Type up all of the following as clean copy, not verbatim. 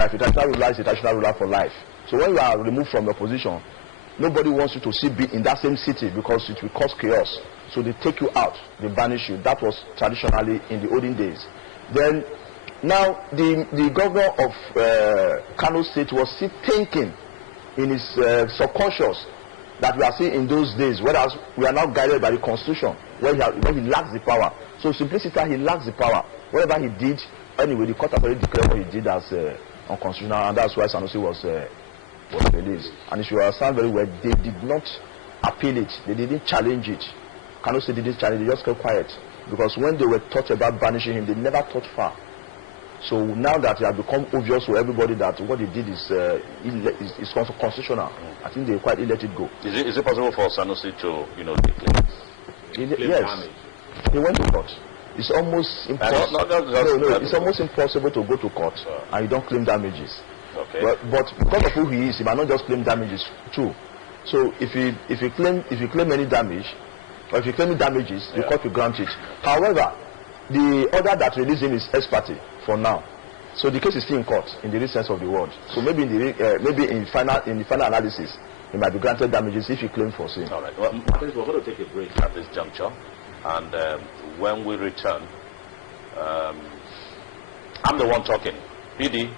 A traditional ruler is a traditional ruler for life. So when you are removed from your position, nobody wants you to still be in that same city because it will cause chaos. So they take you out, they banish you. That was traditionally in the olden days. Then now the governor of Kano State was still thinking in his subconscious that we are seeing in those days, whereas we are now guided by the constitution when he lacks the power. So simplicity, he lacks the power. Whatever he did, anyway, the court has already declared what he did as unconstitutional, and that's why Sanusi was released. And if you understand very well, they did not appeal it, they didn't challenge it. Kano State didn't challenge it, they just kept quiet. Because when they were taught about banishing him, they never thought far. So now that it has become obvious to everybody that what he did is constitutional, I think they quite let it go. Is it possible for Sanusi to, declare? Yes, he went to court. It's almost impossible. It's almost impossible to go to court and you don't claim damages. Okay. But because of who he is, he might not just claim damages too. So if you claim any damage, or if you claim damages, the court will grant it. However, the order that released him is ex parte for now. So the case is still in court in the real sense of the word. So maybe in the final analysis, he might be granted damages if he claims for sin. All right. Well, we're going to take a break at this juncture, and when we return, I'm the one talking. PD.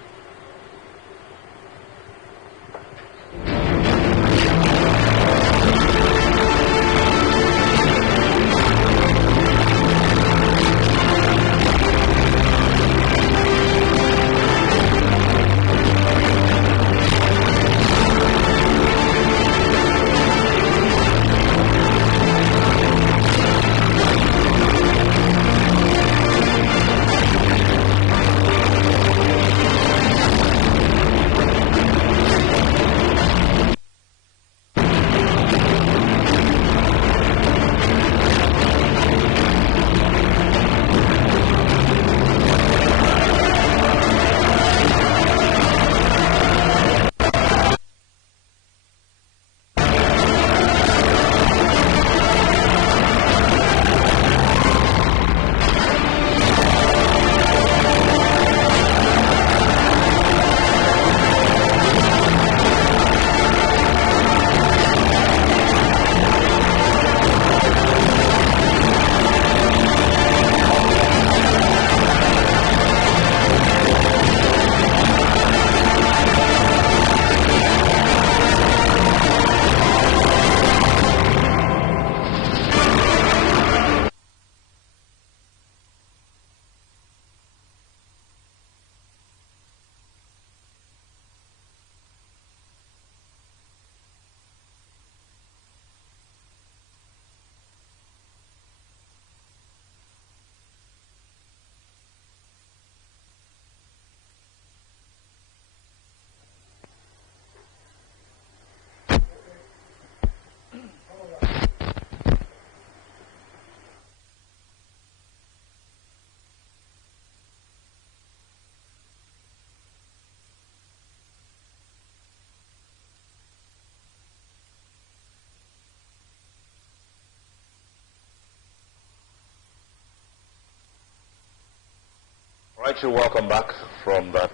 Right, you welcome back from that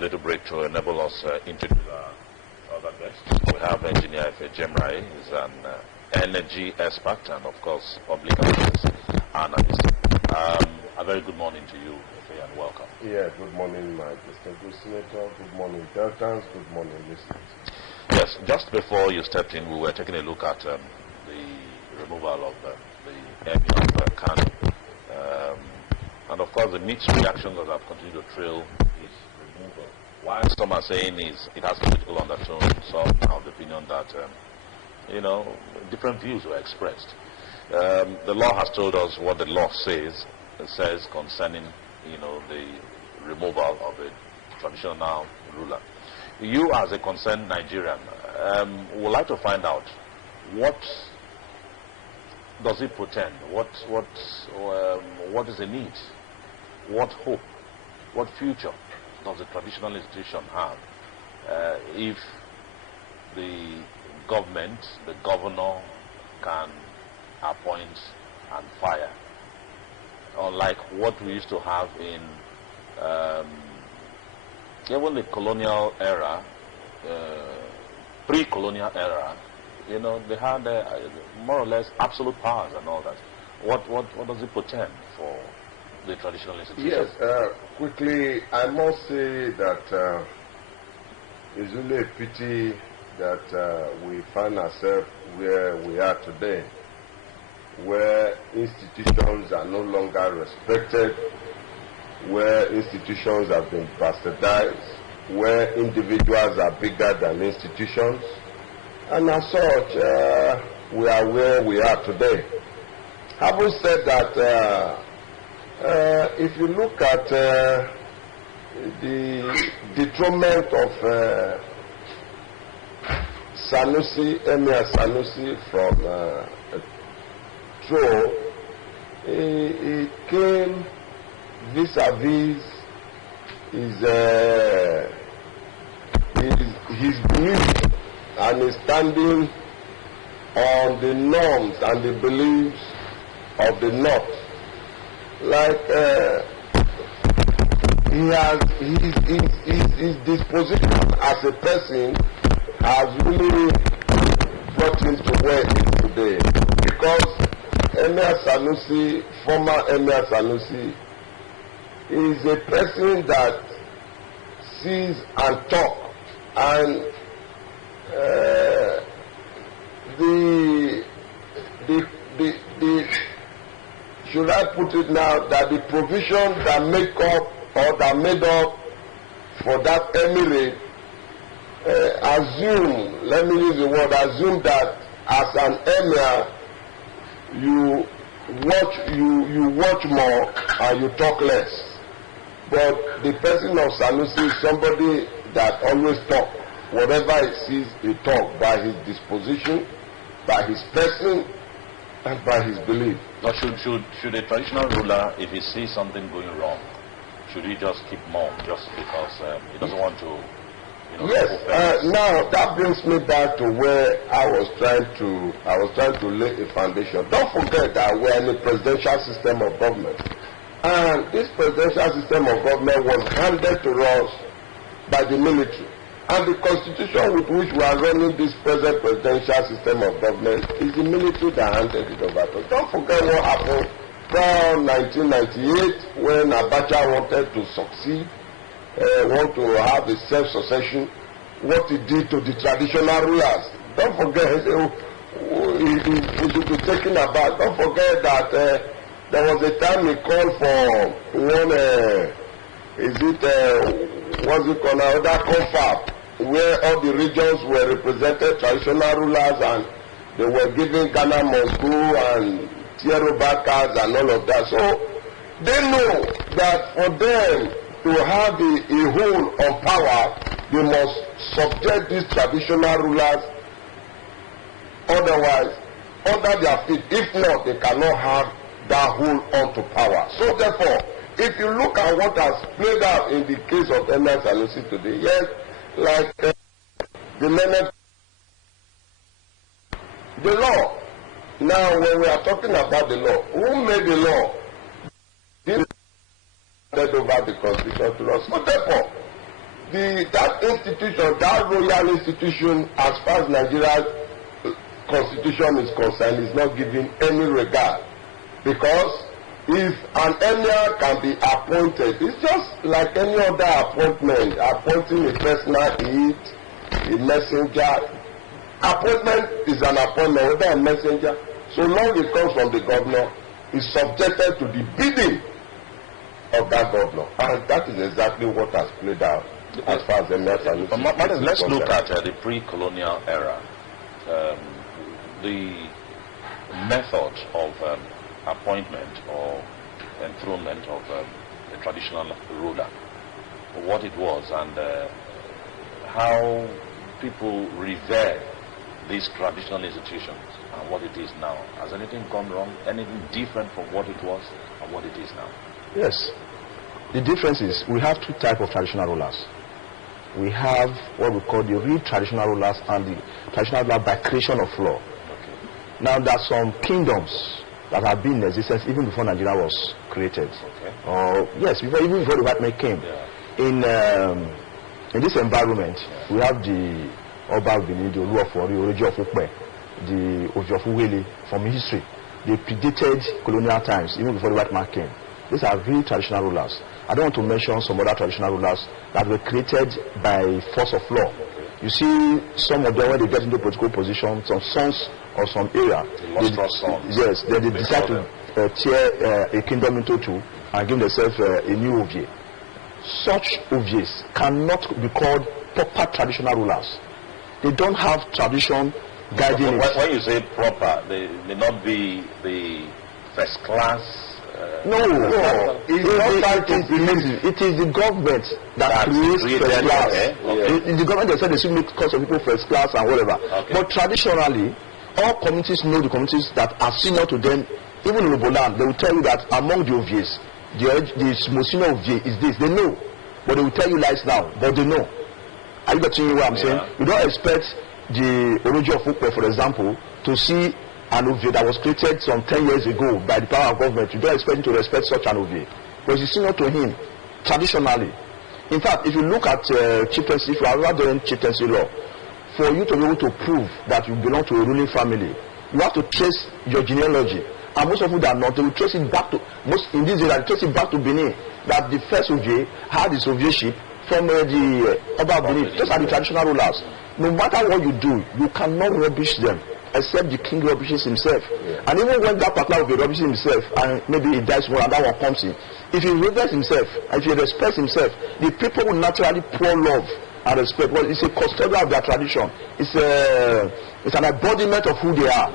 little break to enable us introduce our other guest. We have Engineer Jemrai, who's an energy expert and, of course, public affairs analyst. A very good morning to you, Efe, and welcome. Yeah, good morning, my distinguished senator. Good morning, Deltans. Good morning, listeners. Yes, just before you stepped in, we were taking a look at the removal of the Emir of Kano. And of course, the mixed reactions that have continued to trail his removal. While some are saying it has political undertone, some are of the opinion that, different views were expressed. The law has told us what the law says concerning, the removal of a traditional ruler. You, as a concerned Nigerian, would like to find out what does it portend? What is the need? What hope, what future does the traditional institution have if the government, the governor, can appoint and fire? Unlike what we used to have in Even the colonial era, pre-colonial era, you know, they had more or less absolute powers and all that. What does it portend for the traditional institutions? Yes, quickly, I must say that it's really a pity that we find ourselves where we are today, where institutions are no longer respected, where institutions have been bastardized, where individuals are bigger than institutions, and as such, we are where we are today. Having said that, if you look at the dethronement of Sanusi, Emir Sanusi from throne, he came vis-a-vis his belief and his standing on the norms and the beliefs of the North. Like his disposition as a person has really brought him to where he is today. Because Emir Sanusi, former Emir Sanusi, is a person that sees and talks, and should I put it now, that the provision that make up or that made up for that emirate assume, let me use the word, assume that as an emir you watch more and you talk less. But the person of Sanusi is somebody that always talk. Whatever he sees, he talk by his disposition, by his person, and by his belief. Now, should a traditional ruler, if he sees something going wrong, should he just keep mum just because he doesn't want to, you know? Yes. Now that brings me back to where I was trying to lay a foundation. Don't forget that we're in a presidential system of government, and this presidential system of government was handed to us by the military. And the constitution with which we are running this present presidential system of government is the military that handed it over to us. Don't forget what happened from 1998 when Abacha wanted to succeed, want to have a self-succession, what he did to the traditional rulers. Don't forget, he should be taken aback. Don't forget that there was a time he called for one, what's it called now, that confab, where all the regions were represented, traditional rulers, and they were giving Ghana Moscow and Yoruba cards and all of that. So they know that for them to have a hold on power, they must subject these traditional rulers, otherwise under their feet. If not, they cannot have that hold onto power. So therefore, if you look at what has played out in the case of Emir Sanusi today, yes, like the law. Now, when we are talking about the law, who made the law? This handed over the constitution to us. So therefore, that institution, that royal institution, as far as Nigeria's constitution is concerned, is not given any regard, because if an emir can be appointed, it's just like any other appointment, appointing a personal aide, a messenger. Appointment is an appointment, whether a messenger, so long it comes from the governor, is subjected to the bidding of that governor. And that is exactly what has played out as far as Emir Sanusi. Let's look at the pre-colonial era. The method of appointment or enthronement of a traditional ruler, what it was, and how people revere these traditional institutions and what it is now. Has anything gone wrong? Anything different from what it was and what it is now? Yes. The difference is we have two types of traditional rulers. We have what we call the real traditional rulers and the traditional ruler by creation of law. Okay. Now there are some kingdoms that have been in existence even before Nigeria was created. Okay. Or yes, even before the white man came. Yeah. In in this environment, we have the Oba Benin, the Olu of Warri, Oreji of Ukpe, the Oji of Uwele from history. They predated colonial times, even before the white man came. These are really traditional rulers. I don't want to mention some other traditional rulers that were created by force of law. You see, some of them, when they get into political position, some sons or some area, yes, then they decide to tear a kingdom into two and give themselves a new OVA. Such OVAs cannot be called proper traditional rulers. They don't have tradition guiding it. When you say proper, they may not be the first class. No, it is the government that creates first class. It's the government that said they should make cause of people first class and whatever. Okay. But traditionally, all communities know the communities that are senior to them. Even in Oboland, they will tell you that among the OVAs, the most senior OVA is this. They know, but they will tell you lies now. But they know. Are you getting what I'm saying? You don't expect the Oroji of Ukpe, for example, to see an OVA that was created some 10 years ago by the power of government. You don't expect him to respect such an OVA, because it's senior to him traditionally. In fact, if you look at chieftaincy, if you are ever doing chieftaincy law, for you to be able to prove that you belong to a ruling family, you have to trace your genealogy. And most of them are not. They will trace it back to in this area. They trace it back to Benin. That the first OVA had his OVAship from the Oba Benin. Those are the traditional rulers. No matter what you do, you cannot rubbish them, except the king rubbishes himself. And even when that partner will be rubbishing himself, and maybe he dies more and that one comes in, if he reverts himself, if he respects himself, the people will naturally pour love and respect. Well, it's a custodian of their tradition. It's an embodiment of who they are.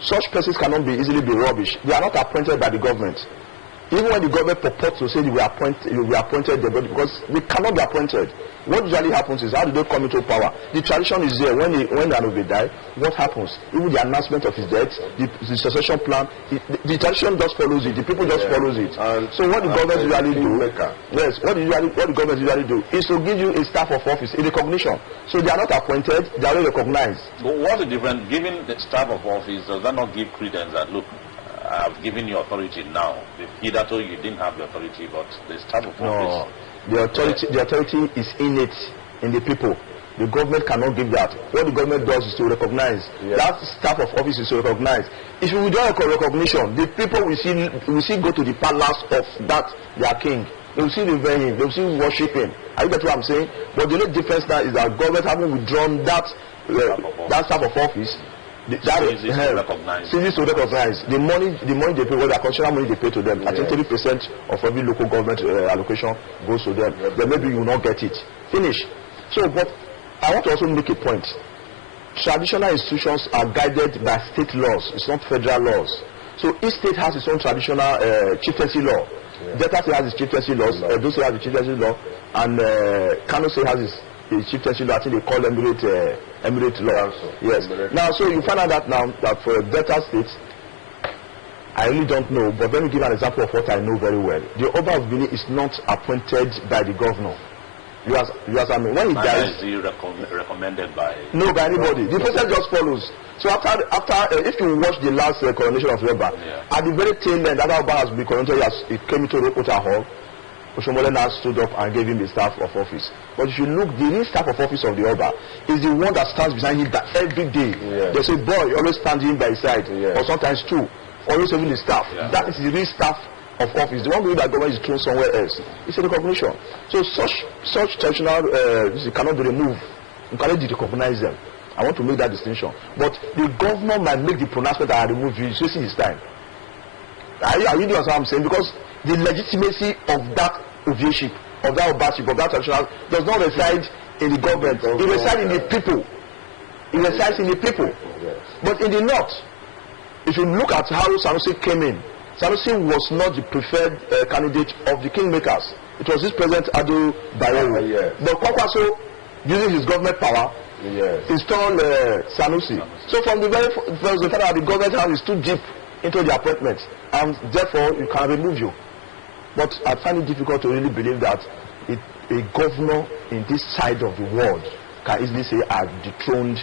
Such persons cannot be easily be rubbish. They are not appointed by the government. Even when the government purports to say they were appointed, because they cannot be appointed. What usually happens is, how do they come into power? The tradition is there. When an OVA die, what happens? Even the announcement of his death, the succession plan, the tradition just follows it. The people just follows it. And so what the government usually do, what the government usually do is to give you a staff of office, a recognition. So they are not appointed; they are recognized. But what's the difference? Giving the staff of office, does that not give credence that, look, I've given you authority now? Hitherto you didn't have the authority, but the staff of office. The authority is innate in the people. The government cannot give that. What the government does is to recognize. That staff of office is to recognize. If you withdraw recognition, the people will see go to the palace of that their king. They will see revere him. They will see worship him. Are you get what I'm saying? But the only difference now is that government having withdrawn that staff of office. Ceases to recognize the money they pay, the constitutional money they pay to them. I think 30% of every local government allocation goes to them. Then maybe you will not get it. Finish. So, but I want to also make a point. Traditional institutions are guided by state laws. It's not federal laws. So each state has its own traditional chieftaincy law. Delta State has its chieftaincy laws. Edo State has its chieftaincy law, and Kano State has its chieftaincy law. I think they call Emirate law. Yes. Now, so you find out that now that for Delta State, I really don't know, but let me give an example of what I know very well. The Oba of Benin is not appointed by the governor. You ask me, when he dies, is he recommended by? No, by anybody. The process just follows. So after if you watch the last coronation of Oba, at the very tail end, that Oba has been coronated, he came into Rokota Hall. Oshomole now stood up and gave him the staff of office. But if you look, the real staff of office of the Oba is the one that stands behind him every day. They say, boy, always standing by his side, or sometimes two, always having the staff. That is the real staff of office. The one way that government is thrown somewhere else. It's a recognition. So such traditional cannot be removed. You cannot recognize them. I want to make that distinction. But the governor might make the pronouncement that I remove you. It's wasting his time. Are you doing what I'm saying? Because the legitimacy of that OVAship, of that Obaship, of that traditional does not reside in the government. It resides in the people. It resides in the people. But in the north, if you look at how Sanusi came in, Sanusi was not the preferred candidate of the kingmakers. It was his president Ado Bayero. But Kwakwaso, using his government power, installed Sanusi. So from the very first, the government house is too deep into the appointment, and therefore you can remove you. But I find it difficult to really believe that a governor in this side of the world can easily say I've dethroned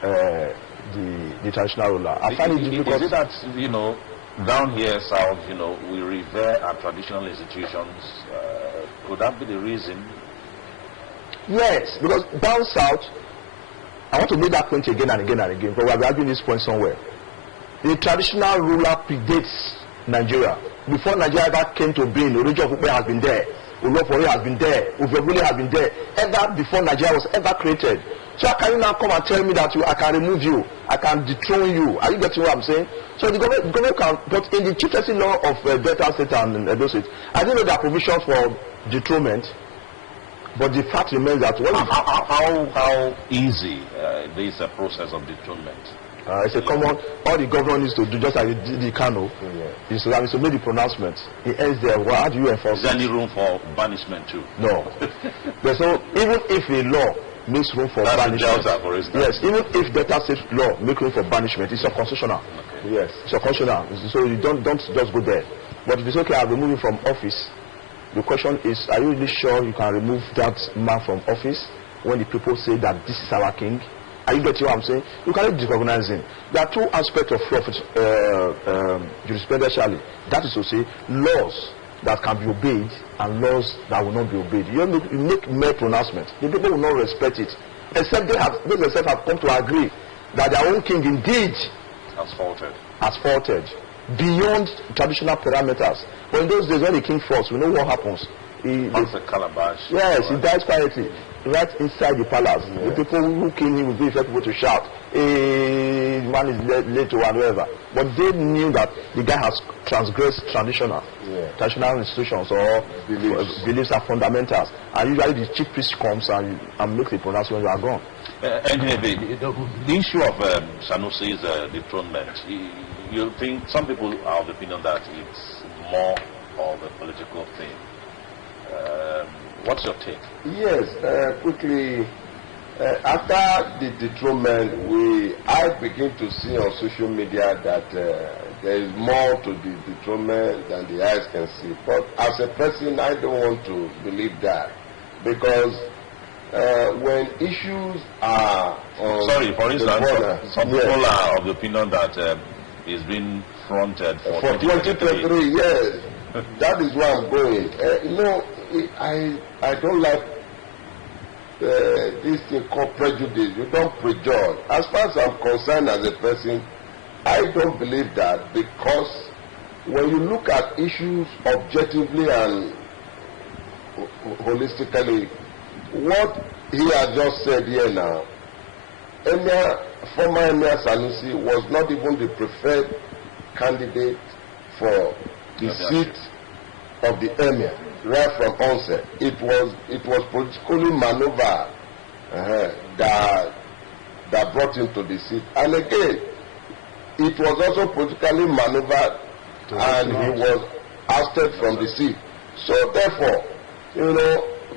the traditional ruler. I find it difficult. Is it that, down here south, we revere our traditional institutions? Could that be the reason? Yes, because down south, I want to make that point again and again and again, because we are arguing this point somewhere. The traditional ruler predates Nigeria. Before Nigeria ever came to being, the region of Upe has been there, Ulofori has been there, Uvebule has been there, ever before Nigeria was ever created. So how can you now come and tell me that I can remove you, I can dethrone you? Are you getting what I'm saying? So the government can, but in the chieftaincy law of Delta State and Edo State, I didn't know there are provisions for dethronement, but the fact remains that how easy this process of dethronement? It's a common, all the governor needs to do, just like the Kano, is to make the pronouncement. It ends there. Well, how do you enforce it? Is there any room for banishment too? No. There's no, even if a law makes room for banishment. Delta, for instance. Yes, even if Delta State law makes room for banishment, it's unconstitutional. Okay. Yes, it's unconstitutional. So you don't just go there. But if it's okay, I'll remove him from office. The question is, are you really sure you can remove that man from office when the people say that this is our king? Are you getting what I'm saying? You cannot recognize him. There are two aspects of jurisprudentially. That is to say, laws that can be obeyed and laws that will not be obeyed. You make mere pronouncements. The people will not respect it, except they themselves have come to agree that their own king indeed has faulted beyond traditional parameters. But in those days, when the king falls, we know what happens. That's a calabash. Yes, he dies quietly, right inside the palace. Yeah. The people who kill him will be people to shout, "Hey, the man is late to whatever." But they knew that the guy has transgressed traditional institutions or beliefs are fundamentals. And usually the chief priest comes and makes the pronouncement, you are gone. Anyway, the issue of Sanusi's dethronement, you think some people are of the opinion that it's more of a political thing. What's your take? Yes, quickly, after the dethronement, I begin to see on social media that there is more to the dethronement than the eyes can see. But as a person, I don't want to believe that, because when issues are on for instance, border, some people are of the opinion that it's been fronted for 2023. Yes, that is where I'm going. I don't like this thing called prejudice. You don't prejudge. As far as I'm concerned as a person, I don't believe that, because when you look at issues objectively and holistically, what he has just said here now, former Emir Sanusi was not even the preferred candidate for the seat of the Emir right from onset. It was politically maneuver that brought him to the seat. And again, it was also politically maneuvered and he was ousted from the seat. So therefore,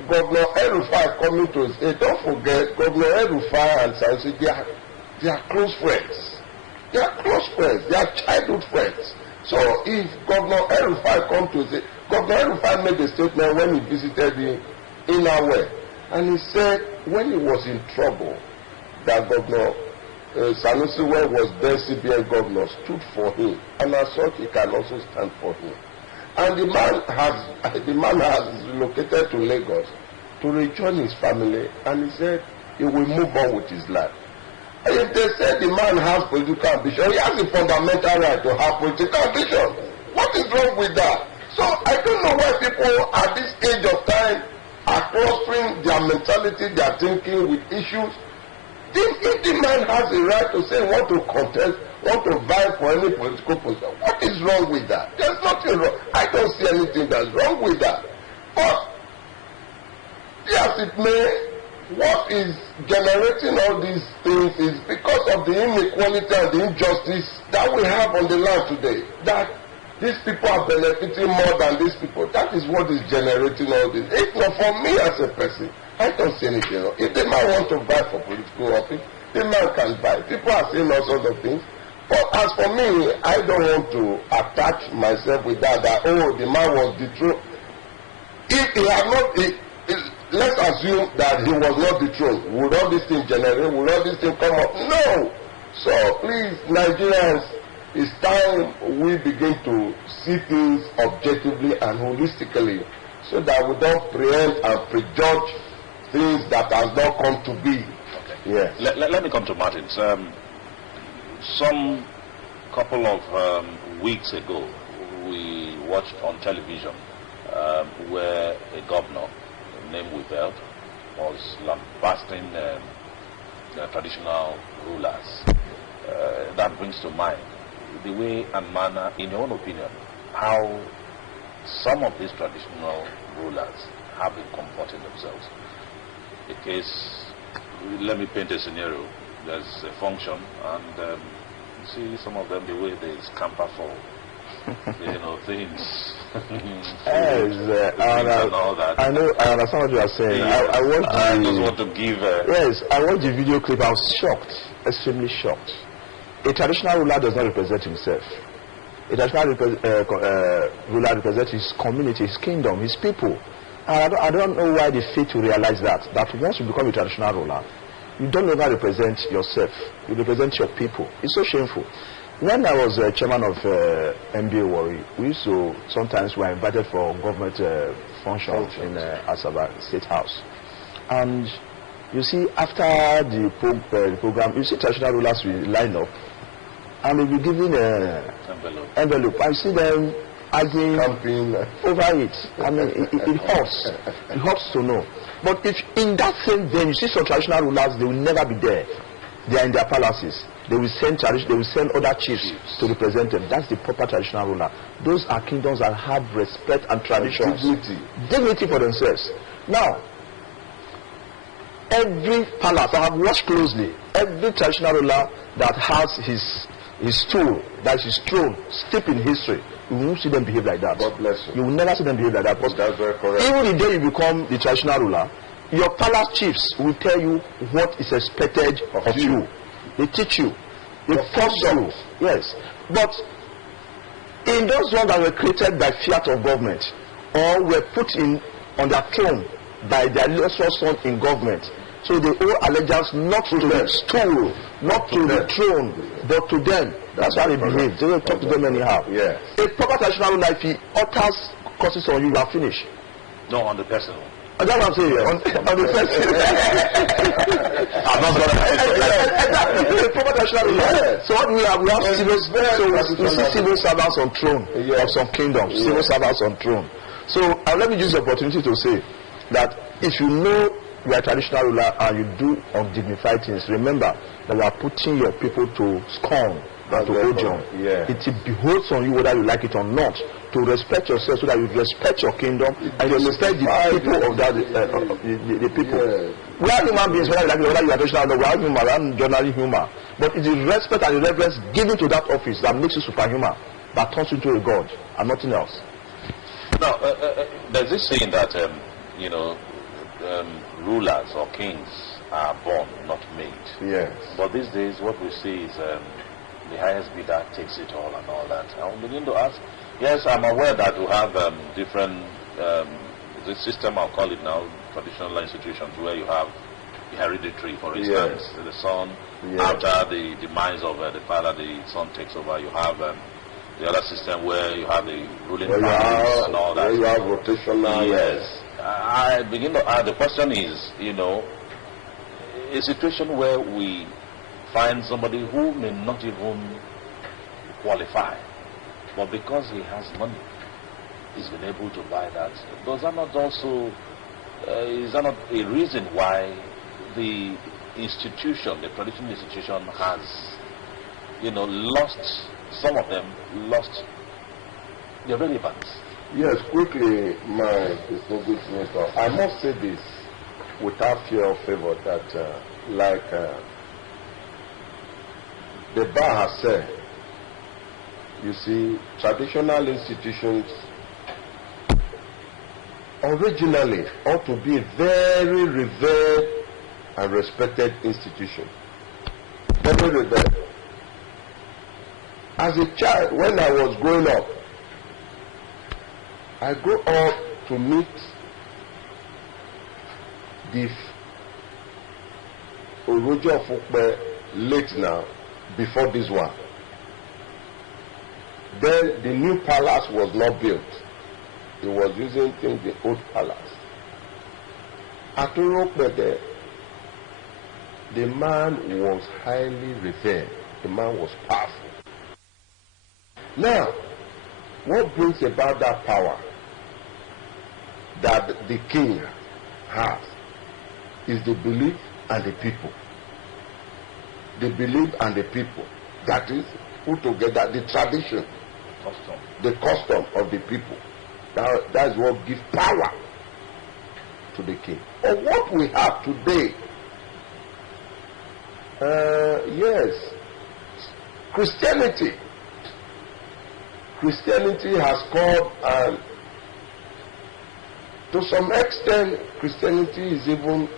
Governor El-Rufai coming to his aid, don't forget, Governor El-Rufai and Sanusi, they are close friends. They are close friends. They are childhood friends. So if Governor El-Rufai comes to his aid, Governor El-Rufai made a statement when he visited him in Awe, and he said when he was in trouble, that Governor Sanusi, when was then CBN governor, stood for him, and as such he can also stand for him. And the man has relocated to Lagos to rejoin his family, and he said he will move on with his life. And if they say the man has political ambition, he has the fundamental right to have political ambition. What is wrong with that? So I don't know why people at this age of time are clustering their mentality, their thinking with issues. If the man has a right to say want to contest, want to vie for any political position, what is wrong with that? There's nothing wrong. I don't see anything that's wrong with that. But yes, it may. What is generating all these things is because of the inequality and the injustice that we have on the land today. That these people are benefiting more than these people. That is what is generating all this. If not for me as a person, I don't see anything wrong. If the man wants to vie for political office, the man can vie. People are saying all sorts of things. But as for me, I don't want to attach myself with that the man was dethroned. If he had not, let's assume that he was not dethroned. Would all these things generate? Would all these things come up? No. So please, Nigerians, it's time we begin to see things objectively and holistically, so that we don't preempt and prejudge things that has not come to be. Okay. Yes. Let me come to Martins. Some couple of weeks ago, we watched on television where a governor named Wibelt was lambasting traditional rulers. That brings to mind the way and manner, in your own opinion, how some of these traditional rulers have been comporting themselves. In case, let me paint a scenario. There's a function, and see some of them, the way they scamper for, things. Yes, and all that. I know. I understand what you are saying. Yes. I watched I just want to give. Yes, I watched the video clip. I was shocked, extremely shocked. A traditional ruler does not represent himself. A traditional ruler represents his community, his kingdom, his people. And I don't know why they fail to realize that once you become a traditional ruler, you don't longer represent yourself. You represent your people. It's so shameful. When I was chairman of MBA Warri, we used to, sometimes we were invited for government functions in Asaba State House. And you see, after the program, you see traditional rulers will line up and they'll be given an envelope. I see them arguing over it. I mean, it hurts. It hurts to know. But if in that same vein, you see some traditional rulers, they will never be there. They are in their palaces. They will send other chiefs to represent them. That's the proper traditional ruler. Those are kingdoms that have respect and traditions. Dignity for themselves. Now, every palace, I have watched closely, every traditional ruler that has his stool, that's his throne, steeped in history, you won't see them behave like that. God bless you. You will never see them behave like that. That's very correct. Even the day you become the traditional ruler, your palace chiefs will tell you what is expected of you. They teach you. They force you. Yes. But in those ones that were created by fiat of government or were put in on their throne by their lesser son in government, so they owe allegiance not to the stool, not to the throne, but to them. That's how they behave. They don't talk to them anyhow. Yes. A proper traditional ruler, if he utters curses on you, you are finished. No, on the personal. That's what I'm saying. On the first. I'm not exactly. A proper traditional ruler. So what we have? We have civil. So we see civil servants on throne of some kingdoms. Civil servants on throne. So let me use the opportunity to say that if you know you are a traditional ruler and you do undignified things, remember that you are putting your people to scorn and to odium. It beholds on you whether you like it or not to respect yourself, so that you respect your kingdom and you respect the people of that the people. We are human beings, whether you like it, whether you are traditional or not. We are human. We are generally human. But it's the respect and the reverence given to that office that makes you superhuman, that turns you into a god and nothing else. Now, there's this saying that rulers or kings are born, not made. Yes. But these days, what we see is the highest bidder takes it all and all that. I'm beginning to ask. Yes, I'm aware that we have different the system, I'll call it now, traditional institutions where you have the hereditary, for instance, the son. After the demise of the father, the son takes over. You have the other system where you have the ruling families and all that. You have rotational. Yes. I begin to ask, the question is, a situation where we find somebody who may not even qualify, but because he has money, he's been able to buy that. Does that not also, is that not a reason why the institution, the traditional institution has, lost, some of them lost their relevance? Yes, quickly, my distinguished minister, I must say this without fear or favor that, the bar has said, you see, traditional institutions originally ought to be a very revered and respected institution. Very revered. As a child, when I was growing up, I grew up to meet the Orojo of Ukbe late now, before this one. Then the new palace was not built. It was using the old palace. Aturopede, the man was highly revered. The man was powerful. Now, what brings about that power that the king has is the belief and the people. The belief and the people. That is, put together the tradition, the custom of the people. That's what gives power to the king. But what we have today, yes, Christianity has come, and to some extent Christianity is even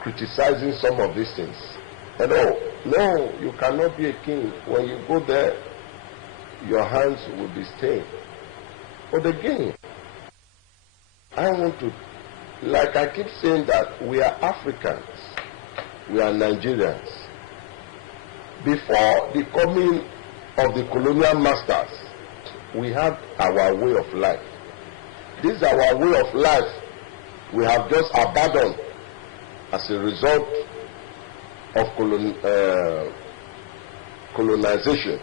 criticizing some of these things. But no, you cannot be a king. When you go there, your hands will be stained. But again, I want to, like I keep saying, that we are Africans, we are Nigerians. Before the coming of the colonial masters, we had our way of life. This is our way of life we have just abandoned as a result of colonization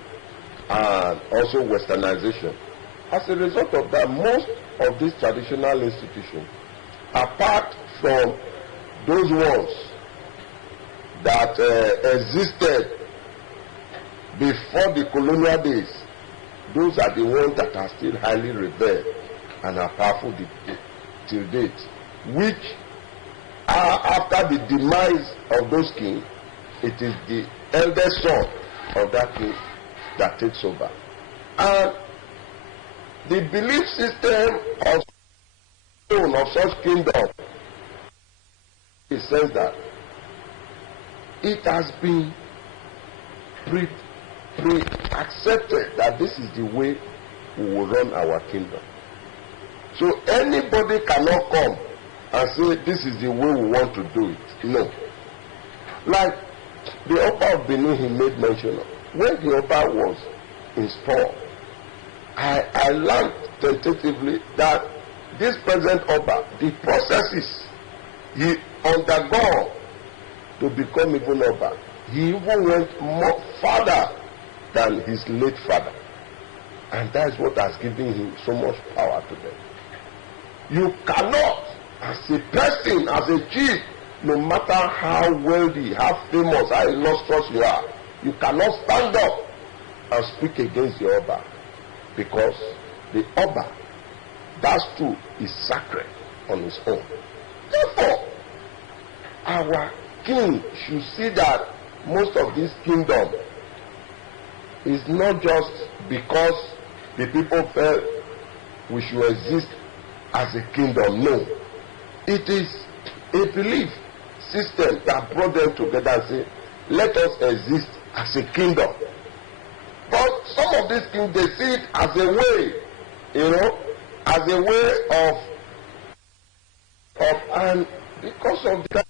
and also westernization. As a result of that, most of these traditional institutions, apart from those ones that existed before the colonial days, those are the ones that are still highly revered and are powerful till date, which are after the demise of those kings, it is the eldest son of that king that takes over. And the belief system of such kingdom, it says that it has been pre-accepted that this is the way we will run our kingdom. So anybody cannot come and say this is the way we want to do it. No. Like the Oba of Benin, he made mention of. When the Oba was installed, I learned tentatively that this present Oba, the processes he undergone to become even Oba, he even went more further than his late father. And that's what has given him so much power today. You cannot, as a person, as a chief, no matter how wealthy, how famous, how illustrious you are, you cannot stand up and speak against the Oba, because the Oba, that too, is sacred on his own. Therefore, our king should see that most of this kingdom is not just because the people felt we should exist as a kingdom. No. It is a belief system that brought them together and say, let us exist as a kingdom. But some of these kings, they see it as a way, as a way of, and because of that,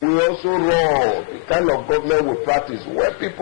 we also run the kind of government we practice, where people